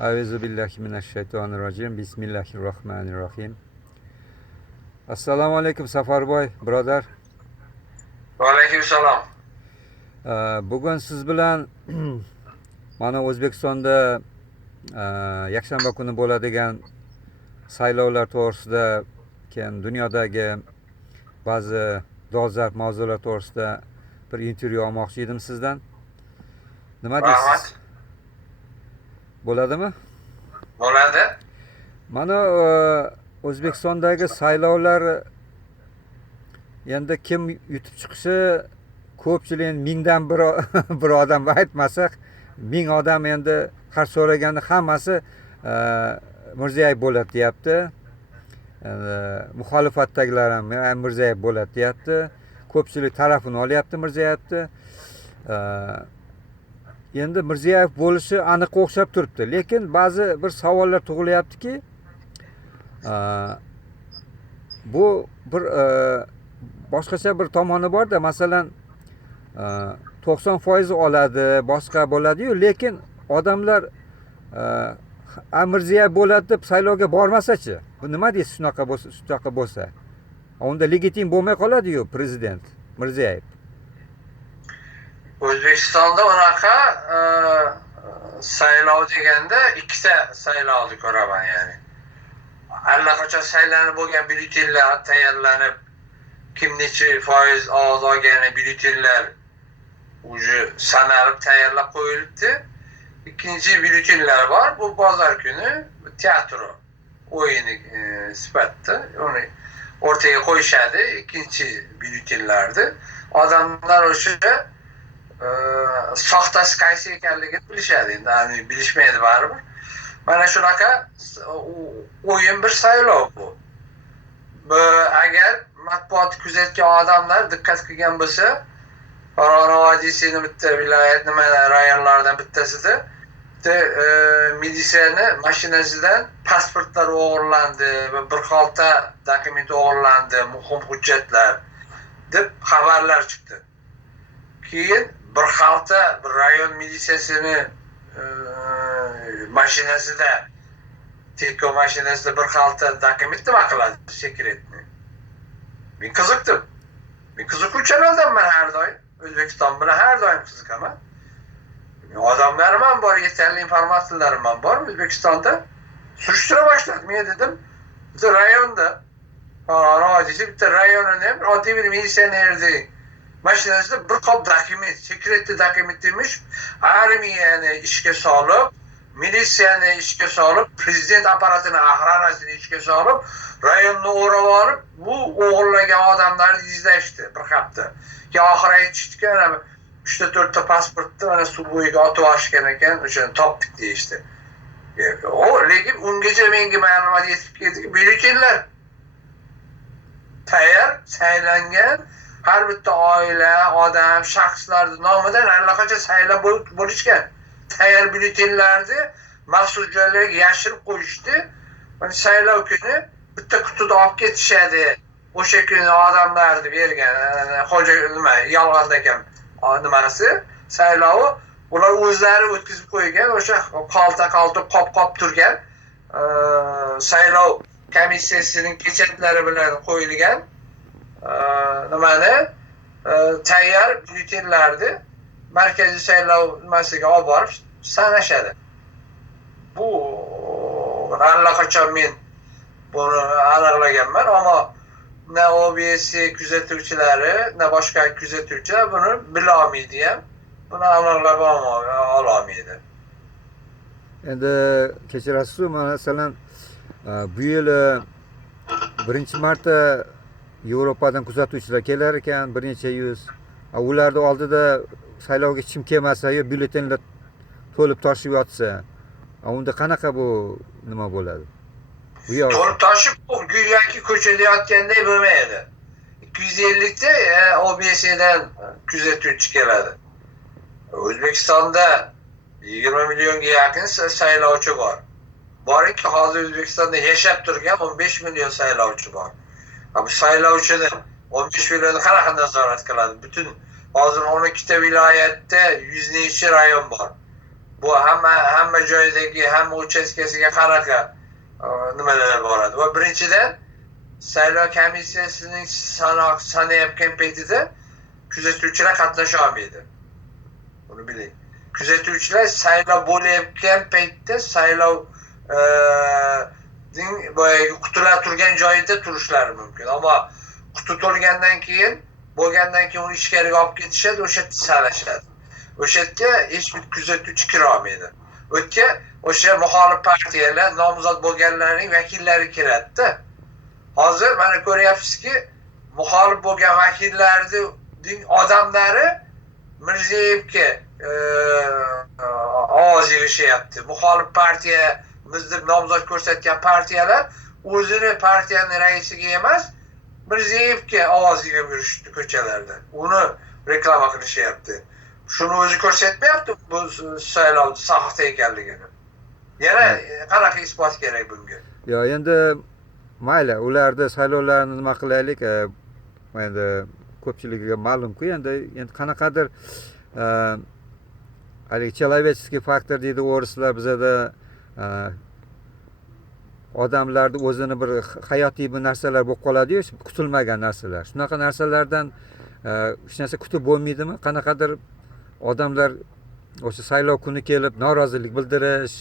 Euzubillahimineşşeytanirracim. Bismillahirrahmanirrahim. Assalomu alaykum Safarboy birodar. Aleykümselam. Bugun siz bilan mana O'zbekistonda yakshanba kuni bo'ladigan saylovlar to'g'risida, keyin dunyodagi ba'zi dolzarb mavzular to'g'risida bir intervyu olmoqchi edim sizdan. Nima deysiz? Rahmat. Bo'ladimi? Bo'ladi. Mana O'zbekistondagi saylovlar endi kim yutib chiqishi ko'pchilik mingdan bir odam aytmasak, 1000 odam endi har so'raganda hammasi Mirziyoyev bo'ladi deyapti. Muxolifatdagilar ham Mirziyoyev bo'ladi deyapti. Ko'pchilik tarafini olyapti Mirziyoyevni. Endi Mirziyoyev bo'lishi aniq o'xshab turibdi, lekin ba'zi bir savollar tug'ilyaptiki, bu bir boshqacha bir tomoni borda, masalan 90% oladi, boshqa bo'ladi-yu, lekin odamlar Mirziyoyev bo'ladi deb saylovga bormasa-chi? Bu nima deysiz? Shunaqa bo'lsa, unda legitim bo'lmay qoladi-yu prezident Mirziyoyev. O'zbekistonda unaqa saylov deganda ikkita saylovni ko'raman, ya'ni. Allaqachon saylanib bo'lgan byulletenlar tayyorlanib, kim necha foiz ovoz olgani byulletenlar uje sanalib tayyorlab qo'yilibdi. Ikkinchi byulletenlar bor, bu bozor kuni teatr o'yini sifatida uni o'rtaga qo'yishadi, ikkinchi byulletenlarni. Odamlar o'sha soxtasi qaysi ekanligini bilishadi, endi bilishmaydi baribir. Mana shunaqa o'yin bir saylov bu. Agar matbuot kuzatgan odamlar diqqat qilgan bo'lsa, Farg'ona vodiysining bitta viloyat rayonlaridan bittasida militsiyani mashinasidan pasportlar o'g'irlandi va bir xalta dokument o'g'irlandi, muhim hujjatlar deb xabarlar chiqdi. Keyin bir xalta bir rayon militsiyasini mashinasida, teko mashinasida bir xalta dokument nima qiladi, sekretni. Men qiziqdim. Men qiziquvchan odamman har doim. O'zbekiston bilan har doim qiziqaman. Odamlarim ham bor, yetarli informatsiyalarım ham bor O'zbekistonda. Surishtira boshladim. Men dedim, bitta rayonda, bitta rayonini ham oddiy bir militsionerni mashinasida bir qop dokument, sekretli dokument demiş, armiyani ishga solib, militsiyani ishga solib, prezident apparatini, axranasini ishga solib, rayonni o'rab olib, bu o'g'irlagan odamlarni izlashdi bir hafta. Ki oxiri aytishdiki, ana 3-4 ta pasportni mana suv bo'yiga otib olishgan ekan, o'shani topdik deyishdi. Lekin ungacha menga ma'lumot yetib keldiki, byulletenlar tayyor saylangan har bitta oila, odam, shaxslarning nomidan allaqachon saylab bo'lishgan. Tayyor byulletenlarni maxsus joylarga yashirib qo'yishdi. Mana saylov kuni bitta qutida olib ketishadi. O'sha kuni odamlarni bergan, xo'ja nima, yolg'onda ekan nimasi, saylovi ular o'zlari o'tkazib qo'ygan, o'sha qalta qop turgan saylov komissiyasining pechatlari bilan qo'yilgan nimani tayyor byulletenlarni markaziy saylov nimasiga olib borib sanashadi. Bu allaqachon men buni aniqlaganman, ammo na OBS kuzatuvchilari, na boshqa kuzatuvchilar buni bila olmaydi ham, buni aniqlab ololmaydi. Endi kechirasiz, masalan bu yil 1-marta Yevropadan kuzatuvchilar kelar ekan, bir necha yuz. Ularning oldida saylovga kim kelmasa, yo byulletenlar to'lib toshib yotsa, unda qanaqa bu nima bo'ladi? To'lib toshib go'yoki ko'chada yotganday bo'lmaydi. 250 ta OBS'dan kuzatuvchi keladi. O'zbekistonda 20 millionga yaqin saylovchi bor. Borki hozir O'zbekistonda yashab turgan 15 million saylovchi bor. Bu saylovchini 15 millionni qanaqa nazorat qiladi? Bütün hozir 12 ta viloyatda 100 necha rayon bor. bu hamma joydagi, hamma uchastkasiga qanaqa nimalar boradi. Va birinchidan saylov komissiyasining sanayotgan paytida kuzatuvchilar qatnasha olmaydi. Buni biling. Kuzatuvchilar saylov bo'layotgan paytda saylov boyagi qutilar turgan joyida turishlari mumkin. Ammo quti to'lgandan keyin, bo'lgandan keyin uni ichkariga olib ketishadi, o'sha yerda sanashadi. O'sha yerga hech bir kuzatuvchi kira olmaydi. O'tga o'sha muxolif partiyalar, nomzod bo'lganlarning vakillari kiradi-da. Hozir mana ko'ryapsizki, muxolif bo'lgan vakillarning odamlari Mirziyevga ovoz yig'ishyapti. Muxolif partiyamiz deb nomzod ko'rsatgan partiyalar o'zini partiyaning raisiga emas, Mirziyevga ovoz yig'ib yurishdi ko'chalarda. Uni reklama qilishyapti. Shuni o'zi ko'rsatmayapti bu saylov soxta ekanligini. Yana qanaqa isbot kerak bunga? Yo, endi mayli, ularda saylovlarni nima qilaylik? Endi ko'pchiligiga ma'lum-ku, endi qanaqadir haligi человеческий faktor deydi o'rislar, bizada odamlarda o'zini bir hayotiy bir narsalar bo'lib qoladi-yu, kutilmagan narsalar. Shunaqa narsalardan hech narsa kutib bo'lmaydimi? Qanaqadir odamlar o'sha saylov kuni kelib norozilik bildirish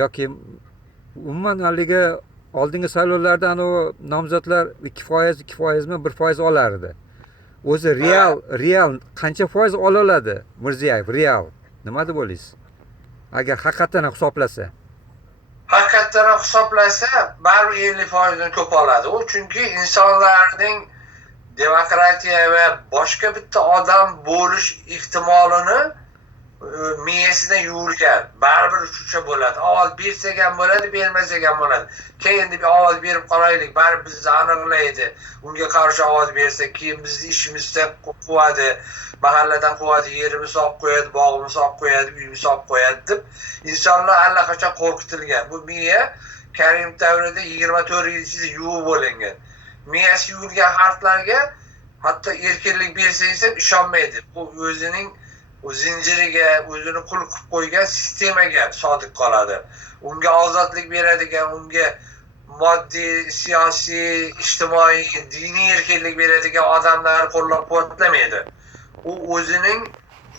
yoki umuman haligi oldingi saylovlarda anavi nomzodlar 2%, 2%mi 1% olardi. O'zi real qancha foiz ola oladi Mirziyoyev real? Nima deb o'ylaysiz? Agar haqiqatan hisoblasa. Haqiqatan hisoblasa, baribir 50% dan ko'p oladi. U chunki insonlarning demokratiya va boshqa bitta odam bo'lish ehtimolini miyasidan yuvilgan. Baribir shuncha bo'ladi. Ovoz bersak ham bo'ladi, bermasak ham bo'ladi. Keyin deb ovoz berib qolaylik, baribir bizni aniqlaydi. Unga qarshi ovoz bersak, keyin bizni ishimizdan quvadi, mahalladan quvadi, yerimizni olib qo'yadi, bog'imizni olib qo'yadi, uyimizni olib qo'yadi deb insonlar allaqachon qo'rqitilgan. Bu miya Karimov davrida 24 yil ichida yuvib bo'lingan. Miyasi yuvilgan harflarga hatto erkinlik bersangiz ham ishonmaydi. Bu o'zining zinjiriga, o'zini qul qilib qo'ygan sistemaga sodiq qoladi. Unga ozodlik beradigan, unga moddiy, siyosiy, ijtimoiy, diniy erkinlik beradigan odamlar qo'llab-quvvatlamaydi. U o'zining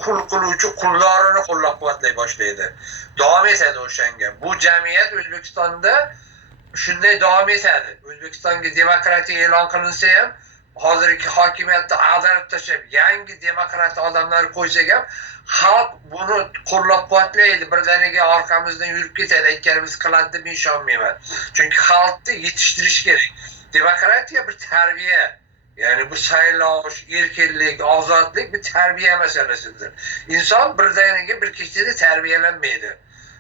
qul qiluvchi qullarini qo'llab-quvvatlay boshlaydi. Davom etadi o'shanga. Bu jamiyat O'zbekistonda shunday davom etadi. O'zbekistonga demokratiya e'lon qilinsa ham, hozirgi hokimiyatni ag'darib tashlab, yangi demokrat odamlar qo'ysak ham, xalq buni qo'llab-quvvatlaydi, birdaniga orqamizdan yurib ketadi, aytganimiz qiladi deb ishonmayman. Chunki xalqni yetishtirish kerak. Demokratiya bir tarbiya. Ya'ni bu saylov, erkinlik, ozodlik bir tarbiya masalasidir. Inson birdaniga bir kechada tarbiyalanmaydi.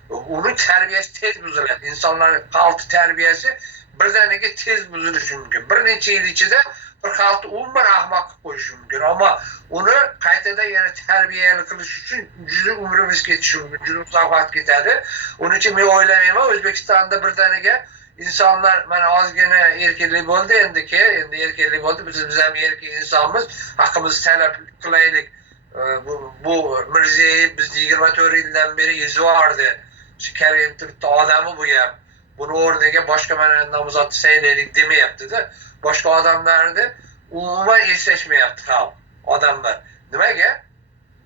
Uni tarbiyasi tez buziladi. Insonlar xalq tarbiyasi birdaniga tez buzilishi mumkin. Bir necha yil ichida bir xalqni umuman ahmoq qilib qo'yish mumkin. Ammo uni qaytadan yana tarbiyali qilish uchun juda umrimiz ketishi mumkin, juda uzoq vaqt ketadi. Uning uchun men o'ylamayman, O'zbekistonda birdaniga insonlar mana ozgina erkinlik bo'ldi, endi erkinlik bo'ldi, biz ham erkin insonmiz, haqqimizni talab qilaylik. Bu Mirziyoyev bizni 24 yildan beri ezvordi. Karimov bitta odami bu ham. Buni o'rniga boshqa mana nomzodni saylaylik demayapti-da. Boshqa odamlarni umuman eslashmayapti xalq. Odamlar. Nimaga?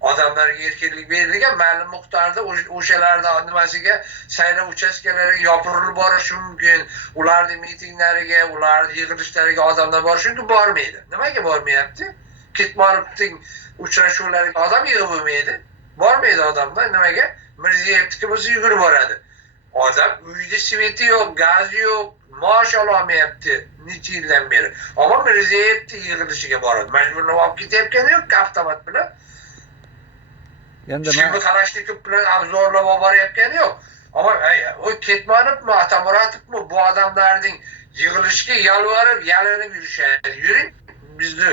Odamlarga erkinlik berilgan, ma'lum miqdorda o'shalarda nimasiga saylov uchastkalariga yopirilib borishi mumkin. Ularning mitinglariga, ularning yig'ilishlariga odamlar borishi mumkin, bormaydi. Nimaga bormayapti? Ketmonovning uchrashuvlariga odam yig'ib bo'lmaydi. Bormaydi odamlar. Nimaga? Mirziyevniki bo'lsa yugurib boradi. Odam uyda sveti yo'q, gazi yo'q, maosh ololmayapti necha yildan beri. Ammo Mirziyevning yig'ilishiga boradi. Majburlab olib ketayotgani yo'q avtomat bilan. Endi men Kalashnikov bilan zo'rlab olib borayotgani yo'q. Ammo u Ketmonovmi, Atamurotovmi bu odamlarning yig'ilishiga yalvarib, yalinib yurishadi. Yuring, bizni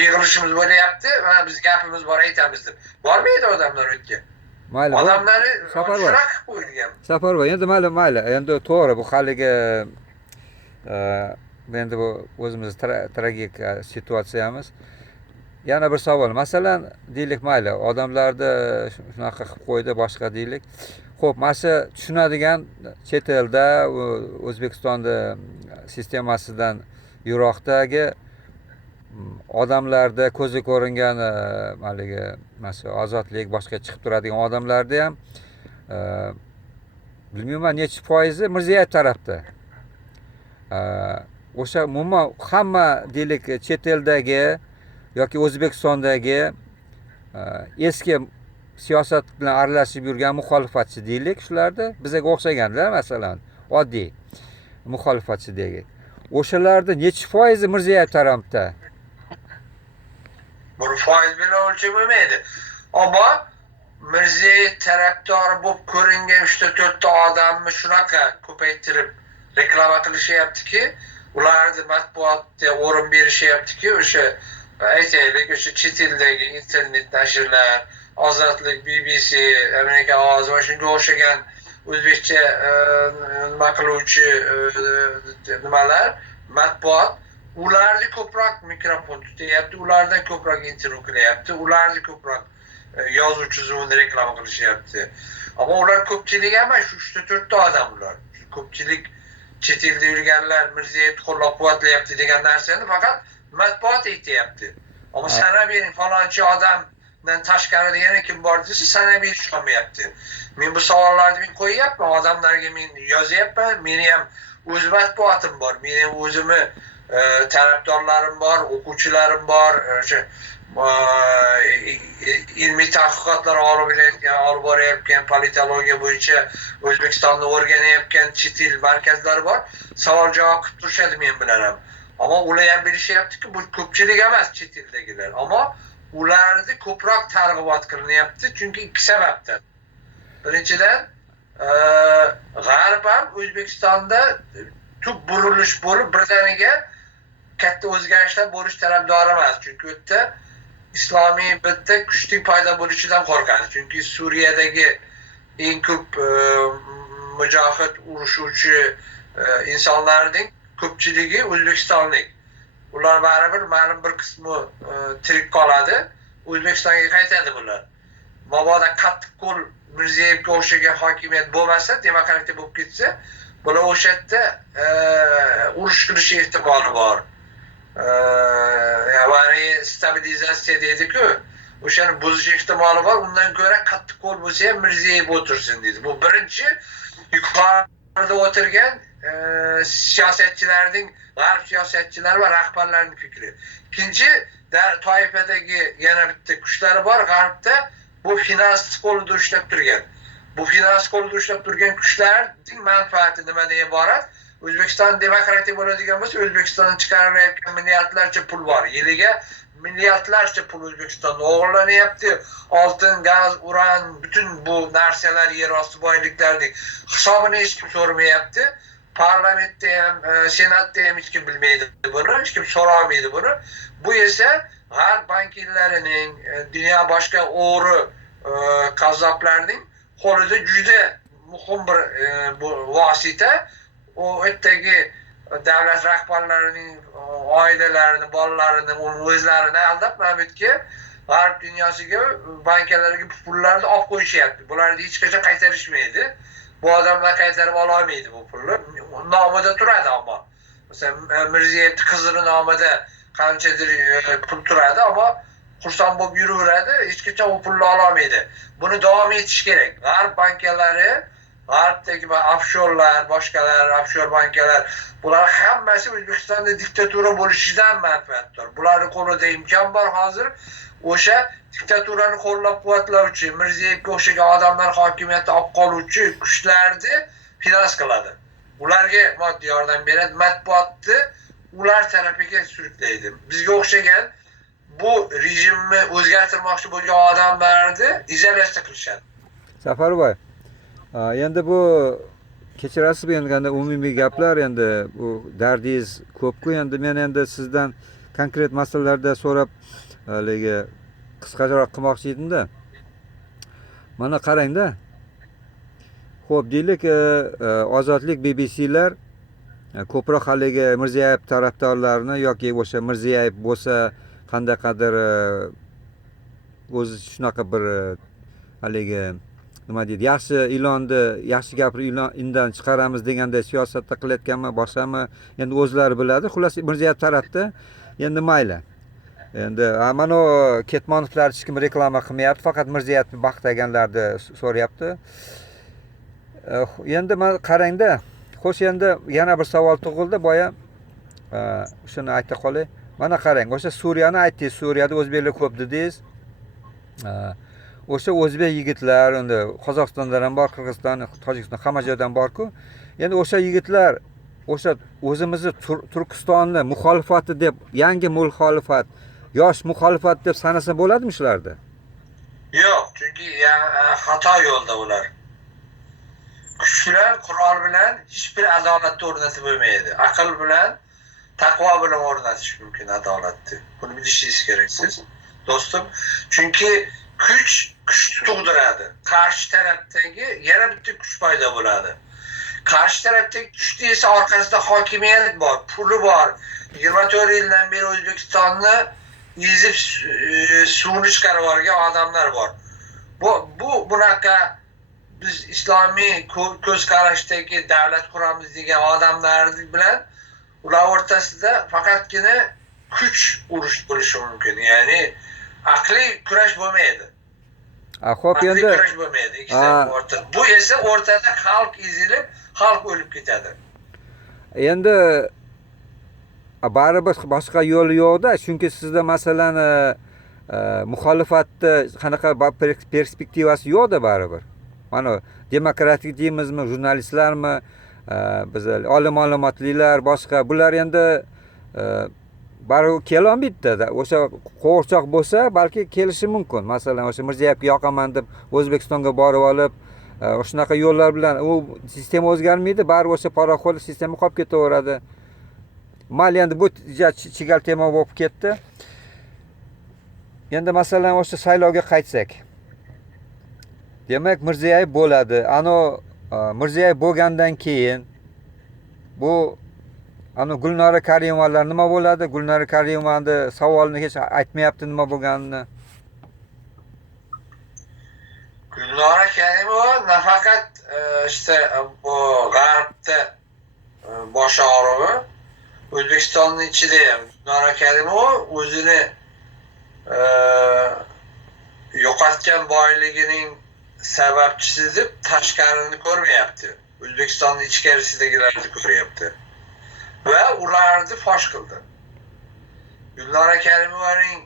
yig'ilishimiz bo'layapti, mana biz gapimiz bor aytamiz deb. Bormaydi odamlar o'tga. mayli. Odamlari Safarbar. shunaqa qo'yilgan. Safarbar. Endi mayli. Endi to'g'ri, bu haligi endi bu o'zimiz tragik situatsiyamiz. yana bir savol. Masalan, deylik mayli, odamlarda shunaqa qilib qo'ydi, boshqa deylik. Xo'p, mana shu tushunadigan chet elda, O'zbekistonda sistemasidan yiroqdagi odamlarda ko'zi ko'ringan haligi mana shu ozodlik boshqa chiqib turadigan odamlarda ham bilmayman necha foizi Mirziyoyev tarafda. O'sha umuman hamma deylik chet eldagi yoki O'zbekistondagi eski siyosat bilan aralashib yurgan muxolifatchi deylik, shularda bizga o'xshaganlar, masalan, oddiy muxolifatchi deylik. O'shalarda necha foizi Mirziyoyev tarafda? Bunu foiz bilan o'lchab bo'lmaydi. Ammo Mirziyoyev tarafdori bo'lib ko'ringan 3-4 ta odamni shunaqa ko'paytirib reklama qilishyaptiki, ularni matbuotda o'rin berishyaptiki, o'sha aytaylik, o'sha chet eldagi internet nashrlar, Ozodlik, BBC, Amerika ovozi va shunga o'xshagan o'zbekcha nima qiluvchi nimalar, matbuot ularni ko'proq mikrofon tutyapti, ulardan ko'proq intervyu qilyapti, ularni ko'proq yozuvchi zuvini reklama qilishyapti. Ammo ular ko'pchilik emas, shu 3-4 ta odam ular. Ko'pchilik chet elda yurganlar Mirziyoyevni qo'llab-quvvatlayapti degan narsani faqat matbuot aytyapti. Ammo sanab bering, falonchi odamdan tashqarida yana kim bor desa, sanab berish olmayapti. Men bu savollarni men qo'yyapman, odamlarga men yozyapman, meni ham o'z matbuotim bor, meni ham o'zimni tarafdorlarim bor, o'quvchilarim bor, o'sha ilmiy tadqiqotlar olib borayotgan, politologiya bo'yicha O'zbekistonni o'rganayotgan chet el markazlari bor. Savol-javob qilib turishadi men bilan ham. Ammo ular ham bilishyaptiki, bu ko'pchilik emas chet eldagilar. Ammo ularni ko'proq targ'ibot qilinyapti, chunki ikki sababdan. Birinchidan, G'arb ham O'zbekistonda tub burilish bo'lib birdaniga katta o'zgarishlar bo'lish tarafdori emas. Chunki u yerda islomiy bitta kuchning paydo bo'lishidan qo'rqadi. Chunki Suriyadagi eng ko'p mujohid urushuvchi insonlarning ko'pchiligi o'zbekistonlik. Ular baribir ma'lum bir qismi tirik qoladi, O'zbekistonga qaytadi bular. Mabodo qattiq qo'l Mirziyoyevga o'xshagan hokimiyat bo'lmasa, demokratiya bo'lib ketsa, bular o'sha yerda urush qilish ehtimoli bor. Ya'ni stabilizatsiya deydi-ku, o'shani buzish ehtimoli bor. Undan ko'ra qattiq qo'l bo'lsa ham Mirziyoyev o'tirsin deydi. Bu birinchi yuqorida o'tirgan siyosatchilarning, g'arb siyosatchilari va rahbarlarining fikri. Ikkinchi, toifadagi yana bitta kuchlari bor g'arbda, bu finans qo'lida ushlab turgan. Bu finans qo'lida ushlab turgan kuchlarning manfaati nimadan iborat? O'zbekiston demokratiya bo'ladigan bo'lsa, O'zbekistondan chiqarilayotgan milliardlarcha pul bor. Yiliga milliardlarcha pul O'zbekistonda o'g'irlanyapti. Oltin, gaz, uran, butun bu narsalar, yer osti boyliklarining hisobini hech kim so'ramayapti. Parlamentda ham, senatda ham hech kim bilmaydi buni, hech kim so'ramaydi buni. Bu esa g'arb bankirlarining, dunyo boshqa o'g'ri qazzoblarning qo'lida juda muhim bir vosita. O yerdagi davlat rahbarlarining oilalarini, bolalarini, o'zlarini aldab, mamlakatga g'arb dunyosiga, bankalarga pullarni olib qo'yishyapti. Bularni hech qachon qaytarishmaydi. Bu odamlar qaytarib ola olmaydi bu pulni. Nomida turadi ammo. Masalan, Mirziyoyev qizining nomida qanchadir pul turadi, ammo xursand bo'lib yuraveradi, hech qachon u pulni ola olmaydi. Buni davom etish kerak. G'arb bankalari, g'arbdagi offshorlar, boshqalar, offshor bankalar, bular hammasi O'zbekistonda diktatura bo'lishidan manfaatdor. Bularning qo'lida imkon bor hozir. O'sha diktaturani qo'llab-quvvatlovchi, Mirziyoyevga o'xshagan odamlar hokimiyatda olib qoluvchi kuchlarni finans qiladi. Ularga moddiy yordam beradi, matbuotni ular tarafiga suriklaydi. Bizga o'xshagan bu rejimni o'zgartirmoqchi bo'lgan odamlarni izolyatsiya qilishadi. Safarboy, endi bu kechirasiz, endi umumiy gaplar, endi bu dardingiz ko'p-ku. Endi men endi sizdan konkret masalalarda so'rab haligi qisqacharoq qilmoqchi edim-da. Mana qarang-da. Xo'p, deylik, Ozodlik, BBClar ko'proq haligi Mirziyoyev tarafdorlarini yoki o'sha Mirziyoyev bo'lsa qandayqadir o'zi shunaqa bir haligi nima deydi, yaxshi ilonni yaxshi gapirib indan chiqaramiz deganday siyosatda qilayotganmi boshqami, endi o'zlari biladi. Xullas Mirziyoyev tarafda endi mayli. Endi mana Ketmonovlar hech kim reklama qilmayapti, faqat Mirziyoyevni maqtaganlarni so'rayapti. Endi mana qarangda, xo'sh endi yana bir savol tug'ildi boya. Shuni ayta qolay. Mana qarang, o'sha Suriyani aytdingiz, Suriyada o'zbeklar ko'p dedingiz. O'sha o'zbek yigitlar endi Qozog'istondan ham bor, Qirg'iziston, Tojikiston hamma joydan bor-ku. Endi o'sha yigitlar o'sha o'zimizni Turkistonni muxolifati deb, yangi muxolifat, yosh muxolifat deb sanasa bo'ladimi shularda? Yo'q, chunki xato yo'lda ular. Kuch bilan, qurol bilan hech bir adolatni o'rnatib bo'lmaydi. Aql bilan, taqvo bilan o'rnatish mumkin adolatni. Buni bilishingiz kerak siz, do'stim. Chunki kuch tug'diradi. Qarshi tarafdagi yana bitta kuch paydo bo'ladi. Qarshi tarafdagi kuchda esa orqasida hokimiyat bor, puli bor. 24 yildan beri O'zbekistonni yezib suvni chiqarib yuborgan odamlar bor. Bunaqa biz islomiy ko'z qarashdagi davlat quramiz degan odamlar bilan ular o'rtasida faqatgina kuch urush bo'lishi mumkin. Ya'ni aqliy kurash bo'lmaydi. Xo'p, endi kurash bo'lmaydi. Bu esa o'rtada xalq ezilib, xalq o'lib ketadi. Endi baribir boshqa yo'l yo'q-da, chunki sizda masalan muxolifatni qanaqa perspektivasi yo'q-da baribir. Mana demokratik deymizmi, jurnalistlarmi, biz oliy ma'lumotlilar, boshqa bular endi baribir kela olmaydi-da. O'sha qo'rchoq bo'lsa, balki kelishi mumkin. Masalan, o'sha Mirziyoyevga yoqaman deb O'zbekistonga borib olib, shunaqa yo'llar bilan u sistema o'zgarmaydi, baribir o'sha poraxo'r sistema qolib ketaveradi. Mayli, endi bu chigal tema bo'lib ketdi. Endi masalan o'sha saylovga qaytsak. Demak, Mirziyoyev bo'ladi. Mirziyoyev bo'lgandan keyin bu Gulnora Karimovalar nima bo'ladi? Gulnora Karimovaning savolini hech aytmayapti nima bo'lganini. Gulnora Karimova nafaqat bu g'arbda bosh og'rig'i, O'zbekistonning ichida ham Gulnora Karimova o'zini yo'qotgan boyligining sababchisi deb tashqarini ko'rmayapti. O'zbekistonning ichkarisidagilarni ko'ryapti. Va ularni fosh qildi. Gulnora Karimovaning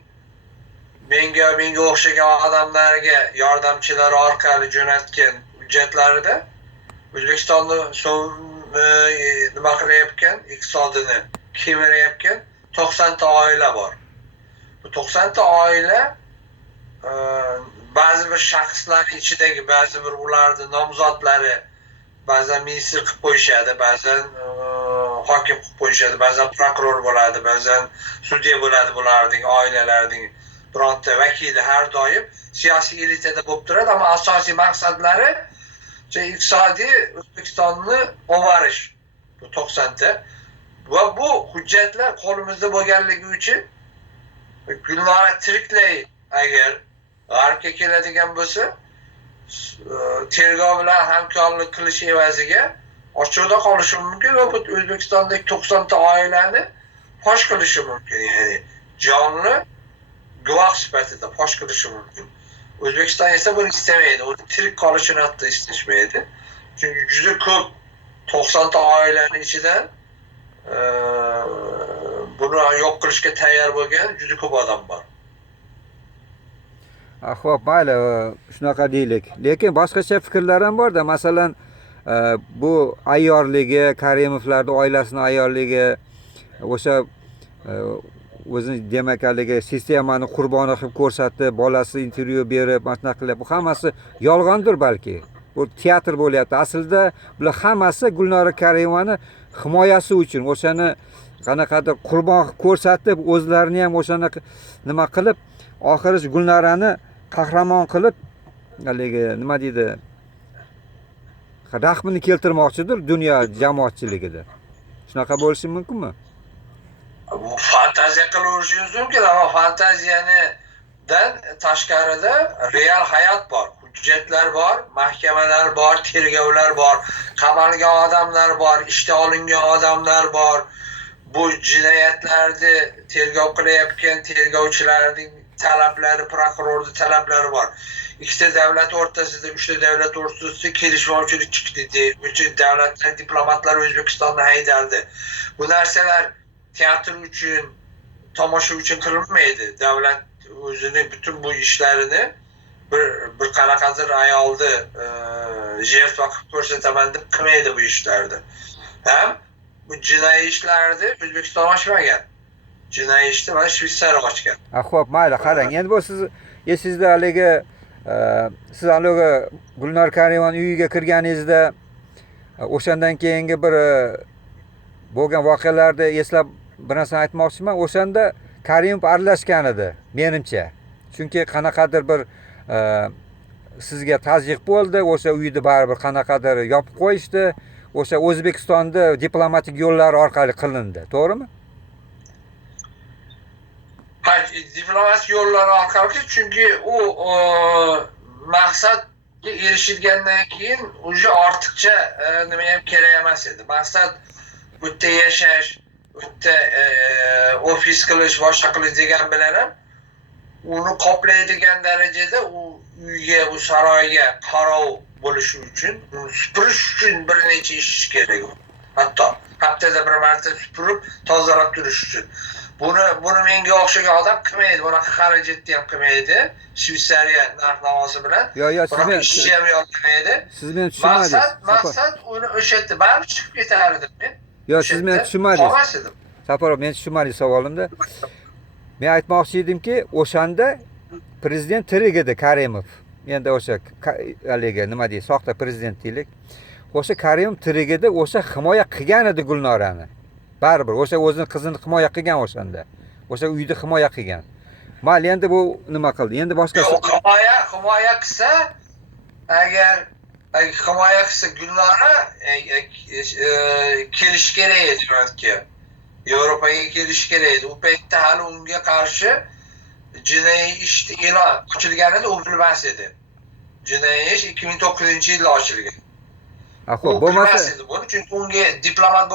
menga o'xshagan odamlarga yordamchilar orqali jo'natgan hujjatlarida O'zbekistonni nima qilayotgan, iqtisodini kemirayotgan 90 ta oila bor. Bu 90 ta oila ba'zi bir shaxslar ichidagi ba'zi bir ularning nomzodlari ba'zan ministr qilib qo'yishadi, ba'zan hokim qilib qo'yishadi, ba'zan prokuror bo'ladi, ba'zan sudya bo'ladi. Bularning oilalarining bironta vakili har doim siyosiy elitada bo'lib turadi, ammo asosiy maqsadlari iqtisodiy O'zbekistonni ovarish. Bu 90 ta. Va bu hujjatlar qo'limizda bo'lganligi uchun Gulnora tiriklay agar g'arbga keladigan bo'lsa, tergov bilan hamkorlik qilish evaziga ochiqda qolishi mumkin va O'zbekistondagi 90 ta oilani fosh qilishi mumkin. Ya'ni jonli guvoh sifatida fosh qilishi mumkin. O'zbekiston esa buni istamaydi. U tirik qolishini hatto istashmaydi. Chunki juda ko'p 90 ta oilaning ichidan buni yo'q qilishga tayyor bo'lgan juda ko'p odam bor. Xo'p, mayli, shunaqa deylik. Lekin boshqacha fikrlar ham bor-da. Masalan, bu ayyorligi, Karimovlarning oilasining ayyorligi, o'sha o'zini demak haligi sistemani qurboni qilib ko'rsatib, bolasi intervyu berib, mana qilib, bu hammasi yolg'ondir balki. Bu teatr bo'lyapti. Aslida bular hammasi Gulnora Karimovani himoyasi uchun, o'shani qanaqadir qurbon ko'rsatib, o'zlarini ham o'shani nima qilib, oxiri Gulnorani qahramon qilib, haligi nima deydi, rahmini keltirmoqchidir dunyo jamoatchiligida. Shunaqa bo'lishi mumkinmi? Bu fantaziya qilaverishingiz mumkin, ammo fantaziyanidan tashqarida real hayot bor, hujjatlar bor, mahkamalar bor, tergovlar bor, qamalgan odamlar bor, ishga olingan odamlar bor. Bu jinoyatlarni tergov qilayotgan tergovchilarning talablari, prokurorning talablari bor. Ikkita davlat o'rtasida, uchta davlat o'rtasida kelishmovchilik chiqdi. Uchta davlatlar diplomatlar O'zbekistonni haydaldi. Bu narsalar teatr uchun, tomosha uchun qilinmaydi. Davlat o'zini bütün bu ishlarini bir qanaqadir ayolni jertva qilib ko'rsataman deb qilmaydi bu ishlarni. Ham bu jinoiy ishlarni O'zbekiston ochmagan. Jinoiy ishni mana Shveysariya ochgan. Xo'p, mayli, qarang. Endi bu siz esingizda haligi siz haligi Gulnor Karimovaning uyiga kirganingizda o'shandan keyingi bir bo'lgan voqealarni eslab bir narsani aytmoqchiman. O'shanda Karimov aralashgan edi, menimcha. Chunki qanaqadir bir sizga tazyiq bo'ldi, o'sha uyni baribir qanaqadir yopib qo'yishdi. O'sha O'zbekistonda diplomatik yo'llar orqali qilindi, to'g'rimi? Ha, diplomatik yo'llar orqali, chunki u maqsadga erishilgandan keyin уже ortiqcha nima ham kerak emas edi. Maqsad bu yerda yashash, bu yerda ofis qilish, boshqa qilish degan bilan ham uni qoplaydigan darajada u uyga, u saroyga qarov bo'lishi uchun, supurish uchun bir necha ish kerak. Hatto haftada bir marta supurib, tozalab turish uchun. Buni menga o'xshagan odam qilmaydi, bunaqa xarajatni ham qilmaydi. Shveysariya narx-navosi bilan. Yo, bunaqa ishchi ham yo'qmaydi. Siz meni tushunmadingiz. Maqsad uni o'sha yerda baribir chiqib ketardim men. Yo, siz meni tushunmadingiz. Qolmas edim. Safarov, men tushunmadingiz savolimda. Men aytmoqchi edimki, o'shanda prezident tirik edi Karimov. Endi o'sha haligi nima deydi, soxta prezident deylik. O'sha Karimov tirik edi, o'sha himoya qilgan edi Gulnorani. Baribir o'sha o'zini qizini himoya qilgan o'shanda. O'sha uyni himoya qilgan. Mayli, endi bu nima qildi? Endi boshqa himoya qilsa, agar himoya qilsa Gulnora kelish kerak edi yo'qki. Yevropaga kelish kerak edi. U paytda hali unga qarshi jinoiy ish e'lon ochilganini u bilmas edi. Jinoiy ish 2009-yilda ochilgan. Xo'p, bo'lmasa buni, chunki unga diplomat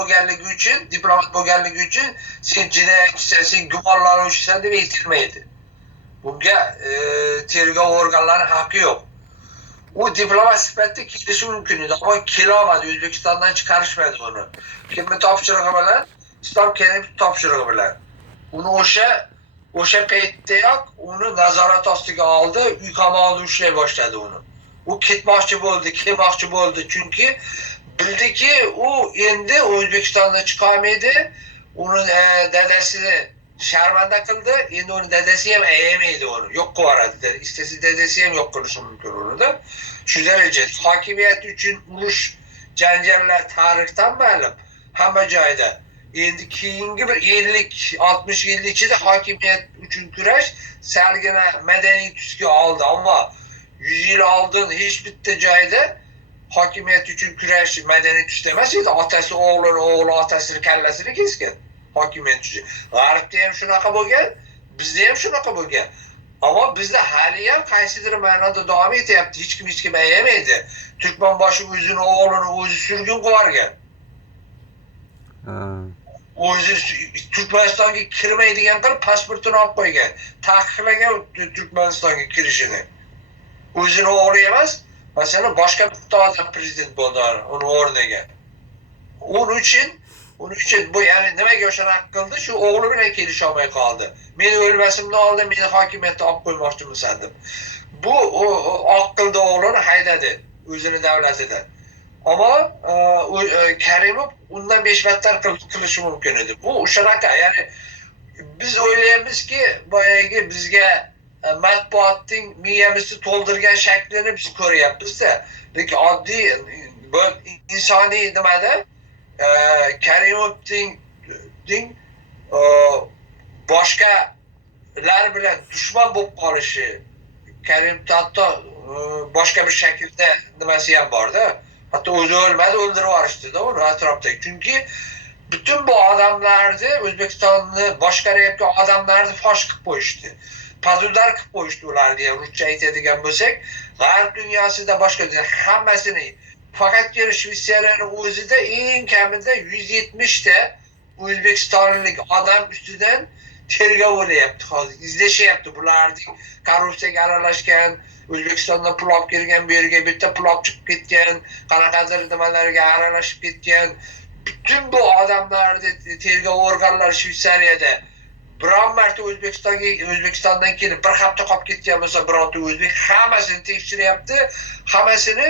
bo'lganligi uchun sen jinoyatchisan, sen gumonlanuvchisan deb aytilmaydi. Bunga tergov organlari haqqi yo'q. U diplomat sifatida kelishi mumkin edi, ammo kelolmadi. O'zbekistondan chiqarishmadi uni. Kimning topshirig'i bilan? Islom Karimov topshirig'i bilan. Uni o'sha paytdayoq uni nazorat ostiga oldi, uy qamoqida ushlay boshladi uni. U kelmoqchi bo'ldi, chunki bildiki u endi O'zbekistondan chiqolmaydi. Uni dadasini sharmanda qildi. Endi uni dadasi ham ayamaydi uni. Yo'q qilib yuboradi. Istasa dadasi ham yo'q qilishi mumkin uni. Shu darajada hokimiyat uchun urush, janjallar tarixdan ma'lum hamma joyda. Endi keyingi bir 50-60 yil ichida hokimiyat uchun kurash salgina madaniy tusga oldi, ammo 100 yil oldin hech bitta joyda hokimiyat uchun kurash madaniy tusda emas edi. Otasi o'g'li otasini kallasini kesgan hokimiyat uchun. G'arbda ham shunaqa bo'lgan, bizda ham shunaqa bo'lgan. Ammo bizda hali ham qaysidir ma'noda davom etyapti. Hech kim ayamaydi. Turkmanboshi o'zini o'g'lini o'zi surgun qilib o'zi Turkmanistonga kirmaydigan qilib pasportini olib qo'ygan. Taqiqlagan Turkmanistonga kirishini. O'zini o'g'li emas, masalan, boshqa bitta odam prezident bo'ldi uni o'rniga. Uning uchun bu, ya'ni nimaga o'shanaqa qildi? Shu o'g'li bilan kelisha olmay qoldi. Meni o'lmasimdan oldin meni hokimiyatga olib qo'ymoqchimisan deb. Bu oq qildi, o'g'lini haydadi o'zini davlatidan. Ammo Karimov undan beshbattar qilishi mumkin edi. Bu o'shanaqa, ya'ni biz o'ylaymizki, boyagi bizga matbuotning miyamizni to'ldirgan shaklini biz ko'ryapmiz-da. Lekin oddiy insoniy nimada Karimovning boshqalar bilan dushman bo'lib qolishi, Karimov hatto boshqa bir shaklda nimasi ham bor-da. Hatto o'zi o'lmadi, o'ldirib yuborishdi-da uni atrofdagi. Chunki bütün bu odamlarni O'zbekistonni boshqarayotgan odamlarni fosh qilib qo'yishdi. Pazudar qilib qo'yishdi ularni, ruscha aytadigan bo'lsak, g'arb dunyosida boshqa hammasini faqatgina Shvetsariyani o'zida eng kamida 170 ta o'zbekistonlik odam ustidan tergov bo'lyapti hozir. Izlashyapti bularni korrupsiyaga aralashgan, O'zbekistondan pul olib kelgan, bu yerga bitta pul olib chiqib ketgan, qanaqadir nimalarga aralashib ketgan. Bütün bu odamlarni tergov organlari Shvetsariyada biron marta O'zbekistondan kelib bir hafta qolib ketgan bo'lsa, bironta o'zbek hammasini tekshiryapti, hammasini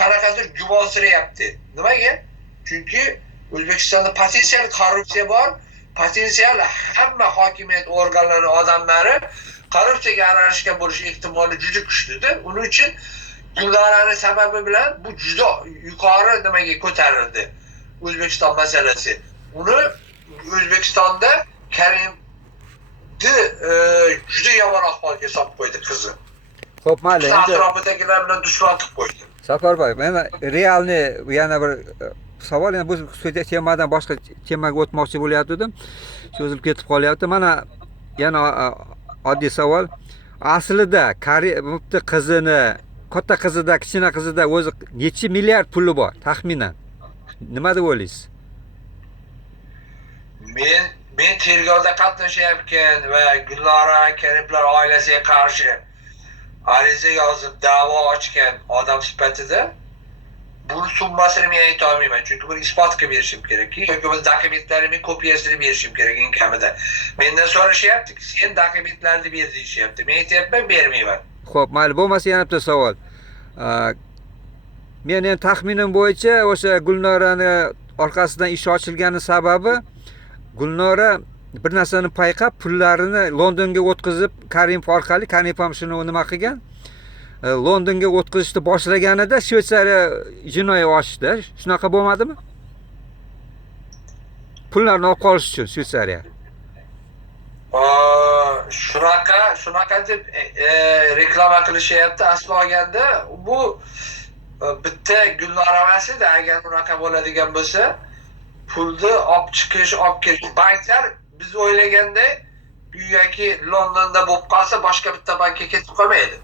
qanaqadir gumonsiryapti. Nimaga? Chunki O'zbekistonda potensial korrupsiya bor, potensial hamma hokimiyat organlari odamlari korrupsiyaga aralashgan bo'lish ehtimoli juda kuchlidir. Uning uchun Gulnorani sababi bilan bu juda yuqori nimaga ko'tarildi. O'zbekiston masalasi. Uni O'zbekistonda Karimni juda yomon ahvolga solib qo'ydi qizi. Xo'p, mayli. Atrofidagilar bilan dushman qilib qo'ydi. Safarboy, men realni yana bir savol, yana bu temadan boshqa temaga o'tmoqchi bo'layotgandim. Cho'zilib ketib qolyapti. Mana yana oddiy savol. Aslida Karimni qizini, katta qizida, kichkina qizida o'zi necha milliard puli bor taxminan? Nima deb o'ylaysiz? Men tergovda qatnashayotgan va Gulnora Karimlar oilasiga qarshi ariza yozib da'vo ochgan odam sifatida bu summasini men ayta olmayman. Chunki buni isbotga berishim kerak. Yoki bu dokumentlarining kopiyasini berishim kerak eng kamida. Mendan so'rashyapti, sen dokumentlarni ber deyishyapti. Men aytyapman, bermayman. Xo'p, mayli, bo'lmasa yana bitta savol. Mening taxminim bo'yicha o'sha Gulnorani orqasidan ish ochilgani sababi Gulnora bir narsani payqab, pullarini Londonga o'tkazib, Karimov orqali, Karimov ham shuni nima qilgan? Londonga o'tkazishni boshlaganida Shvetsariya jinoiy ochdi. Shunaqa bo'lmadimi? Pullarni olib qolish uchun Shvetsariya. Shunaqa deb reklama qilishyapti. Asli olganda bu bitta Gulnora emasdi, agar unaqa bo'ladigan bo'lsa, pulni olib chiqish, olib kelish. Banklar biz o'ylaganday yoki Londonda bo'lib qolsa, boshqa bitta bankka ketib qolmaydi.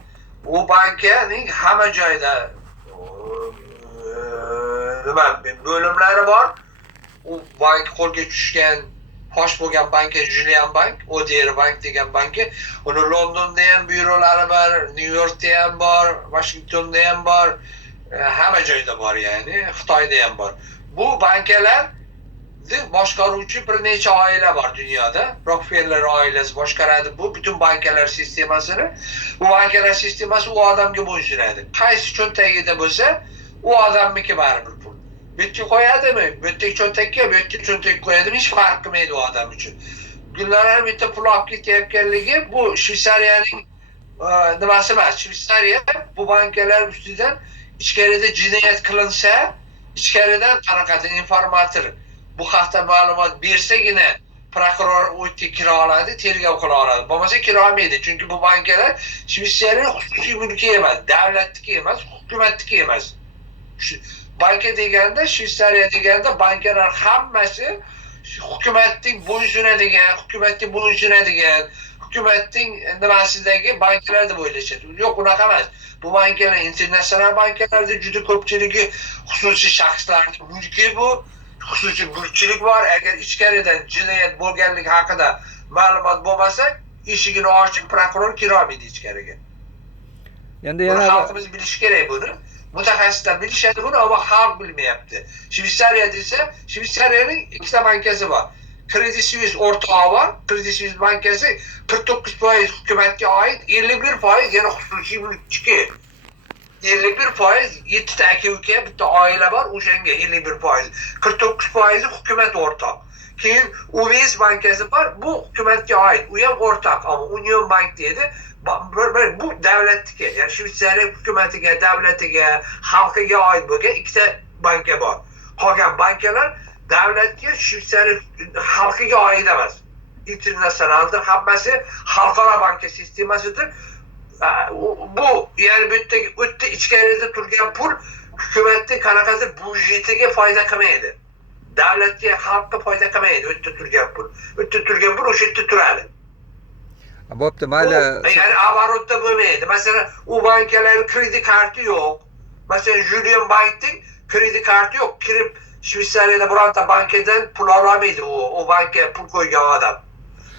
U bankning hamma joyda nima bo'limlari bor. U bank qo'lga tushgan, fosh bo'lgan banka Julian Bank, O'Dear Bank degan banki. Uni Londonda ham byurolari bor, New Yorkda ham bor, Washingtonda ham bor. Hamma joyda bor, ya'ni Xitoyda ham bor. Bu bankalar boshqaruvchi bir necha oila bor dunyoda. Rockefeller oilasi boshqaradi bu bütün bankalar sistemasini. Bu bankalar sistemasi u odamga bo'ysunadi. Qaysi cho'ntagida bo'lsa, u odamniki baribir pul. Bu yerga qo'yadimi? Bu yerga cho'ntakka, bu yerga cho'ntakka qo'yadimi? Hech farq qilmaydi u odam uchun. Gulnoraning bitta pul olib ketayotganligi bu Shvetsariyaning nimasi emas. Shvetsariya bu bankalar ustidan ichkarida jinoyat qilinsa, ichkaridan qanaqadir informator bu haqda ma'lumot bersagina prokuror o'tga kira oladi, tergov qila oladi. Bo'lmasa kira olmaydi. Chunki bu bankalar Shvetsariyaning xususiy mulki emas, davlatniki emas, hukumatniki emas. Banka deganda, Shvetsariya deganda bankalar hammasi hukumatning bo'ysunadigan, hukumatning nimasidagi bankalar deb o'ylashadi. Yo'q, unaqa emas. Bu bankalar internasional bankalarda juda ko'pchiligi xususiy shaxslarning mulki bu. Xususiy mulkchilik bor. Agar ichkaridan jinoyat bo'lganligi haqida ma'lumot bo'lmasa, eshigini ochib prokuror kira olmaydi ichkariga. Endi yana xalqimiz bilishi kerak buni. Mutaxassislar bilishadi buni, ammo xalq bilmayapti. Shvetsariya desa, Shvetsariyaning ikkita bankasi bor. Credit Suisse o'rtog'i bor. Credit Suisse bankasi 49% hukumatga oid, 51% yana xususiy mulkchiga. 51% 7 ta aka-uka bitta oila bor, o'shanga 51%. 49% hukumat o'rtoq. Keyin UBS bankasi bor, bu hukumatga oid, u ham o'rtoq, ammo Union Bank deydi. Bu davlatniki, ya'ni Shvetsariya hukumatiga, davlatiga, xalqiga oid bo'lgan ikkita banka bor. Qolgan bankalar davlatga, Shvetsariya xalqiga oid emas. Internasionaldir, hammasi xalqaro banka sistemasidir. Bu ya'ni bu yerda ichkarida turgan pul hukumatning qanaqadir budjetiga foyda qilmaydi. davlatga xalqqa foyda qilmaydi. O'tda turgan pul. O'tda turgan pul o'sha yerda turadi. Bo'pti, mayli. Ya'ni оборотda bo'lmaydi. Masalan, u bankalarning kredit karti yo'q. Masalan, Julian Bankning kredit karti yo'q. Kirib Shveysariyada bironta bankadan pul ololmaydi u banka pul qo'ygan odam.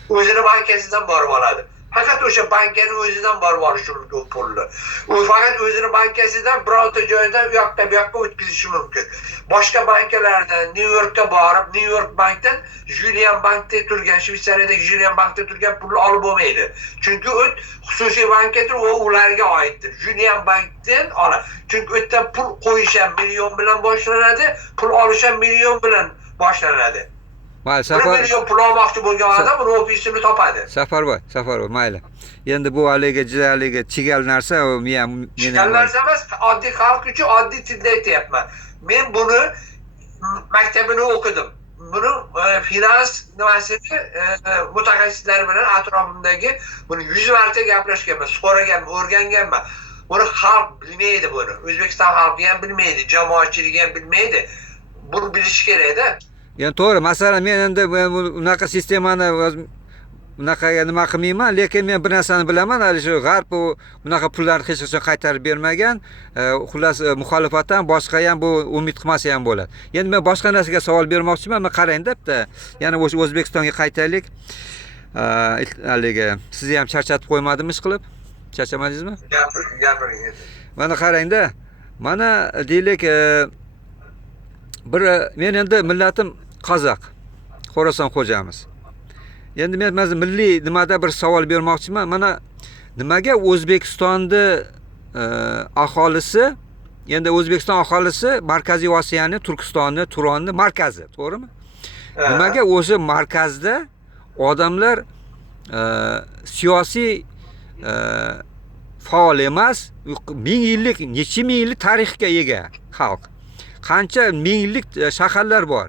O'zini bankasidan borib oladi. Faqat o'sha bankaning o'zidan borib olishi mumkin pulni. U faqat o'zini bankasidan bironta joydan u yoqqa bu yoqqa o'tkazishi mumkin. Boshqa bankalardan New Yorkka borib, New York bankdan Julian Bankda turgan, Shveysariyadagi Julian Bankda turgan pulni olib bo'lmaydi. Chunki u xususiy bankadir, u ularga oiddir. Julian Bankdan oladi. Chunki u yerda pul qo'yish ham million bilan boshlanadi, pul olish ham million bilan boshlanadi. Mayli, 1 million pul olmoqchi bo'lgan odam uni ofisini topadi. Safarboy, mayli. Endi bu haligi juda haligi chigal narsa, u men ham chigal narsa emas, oddiy xalq uchun oddiy tilda aytyapman. Men buni maktabini o'qidim. Buni finans nimasini mutaxassislar bilan atrofimdagi buni 100 marta gaplashganman, so'raganman, o'rganganman. Buni xalq bilmaydi buni. O'zbekiston xalqi ham bilmaydi, jamoatchiligi ham bilmaydi. Buni bilish kerak-da. Yani to'g'ri, masalan men endi unaqa sistemani unaqaga nima qilmayman, lekin men bir narsani bilaman, hali shu g'arb bunaqa pullarni hech qachon qaytarib bermagan, xullas muxolifatdan boshqa ham bu umid qilmasa ham bo'ladi. Endi men boshqa narsaga savol bermoqchiman, men qarang-da bitta. Yana o'sha O'zbekistonga qaytaylik. Haligi sizni ham charchatib qo'ymadimmi ish qilib? Charchamadingizmi? Gapiring. Mana qarang-da. Mana deylik men endi millatim Qozoq, Xorason xo'jamiz. Endi men milliy nimada bir savol bermoqchiman. Mana nimaga O'zbekistonni aholisi, endi O'zbekiston aholisi Markaziy Osiyoni, Turkistonni, Turonni markazi, to'g'rimi? Nimaga o'sha markazda odamlar siyosiy faol emas, 1000 yillik, necha ming yillik tarixga ega xalq. Qancha minglik shaharlar bor.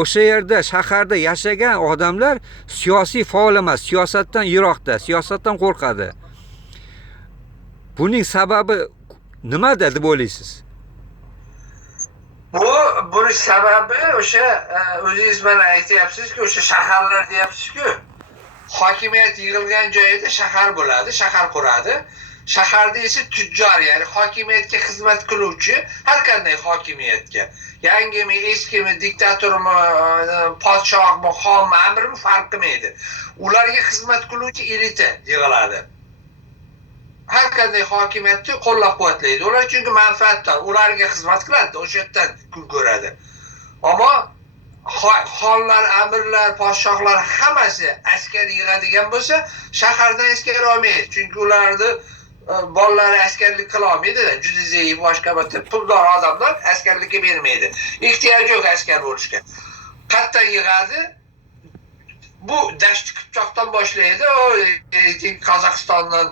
O'sha yerda, shaharda yashagan odamlar siyosiy faol emas, siyosatdan yiroqda, siyosatdan qo'rqadi. Buning sababi nimada deb o'ylaysiz? Buning sababi o'sha o'zingiz mana aytyapsiz-ku, o'sha shaharlar deyapsiz-ku. Hokimiyat yig'ilgan joyda shahar bo'ladi, shahar quradi. Shaharda esa tujjor, ya'ni hokimiyatga xizmat qiluvchi, har qanday hokimiyatga, yangimi, eskimi, diktatormi, podshohmi, xonmi, amirmi farq qilmaydi. Ularga xizmat qiluvchi elita yig'iladi. Har qanday hokimiyatni qo'llab-quvvatlaydi. Ular chunki manfaatdor, ularga xizmat qiladi, o'sha yerdan kun ko'radi. Ammo xonlar, amirlar, podshohlar hammasi askar yig'adigan bo'lsa, shahardan askar olmaydi. Chunki ularni bolalari askarlik qila olmaydi-da, juda zaif, boshqa bir puldor odamlar askarlikka bermaydi. Ehtiyoji yo'q askar bo'lishga. Qayerdan yig'adi? Bu Dashti Qipchoqdan boshlaydi, Qozog'istondan,